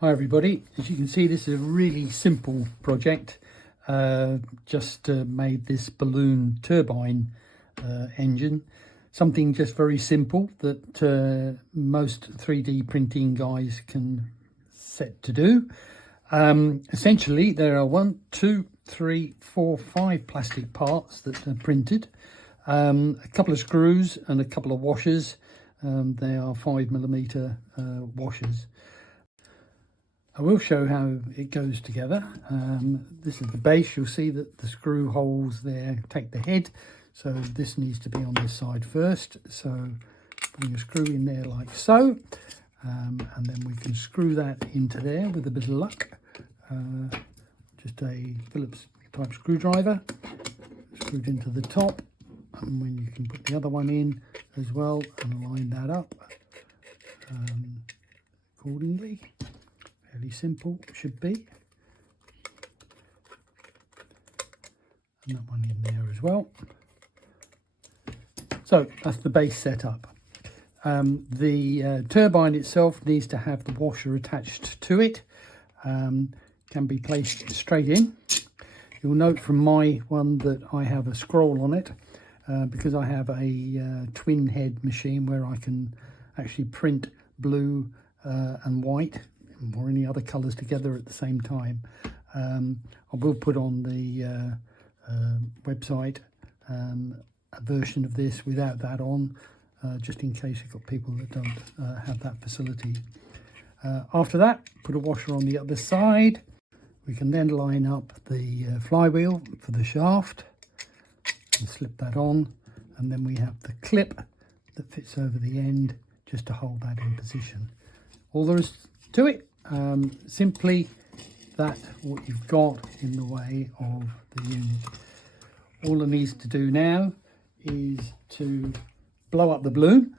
Hi everybody, as you can see this is a really simple project. Just made this balloon turbine engine, something just very simple that most 3D printing guys can set to do. Essentially there are 1, 2, 3, 4, 5 plastic parts that are printed, a couple of screws and a couple of washers. They are 5mm washers. I will show how it goes together. This is the base. You'll see that the screw holes there take the head, so this needs to be on this side first. So putting a screw in there like so, and then we can screw that into there with a bit of luck. Just a Phillips type screwdriver screwed into the top, and when you can put the other one in as well and line that up accordingly. Fairly simple, should be. And that one in there as well. So that's the base setup. The turbine itself needs to have the washer attached to it. Can be placed straight in. You'll note from my one that I have a scroll on it because I have a twin head machine where I can actually print blue and white or any other colours together at the same time. I will put on the website a version of this without that on, just in case you've got people that don't have that facility. After that, put a washer on the other side. We can then line up the flywheel for the shaft and slip that on, and then we have the clip that fits over the end just to hold that in position. All there is to it, simply that what you've got in the way of the unit. All it needs to do now is to blow up the balloon.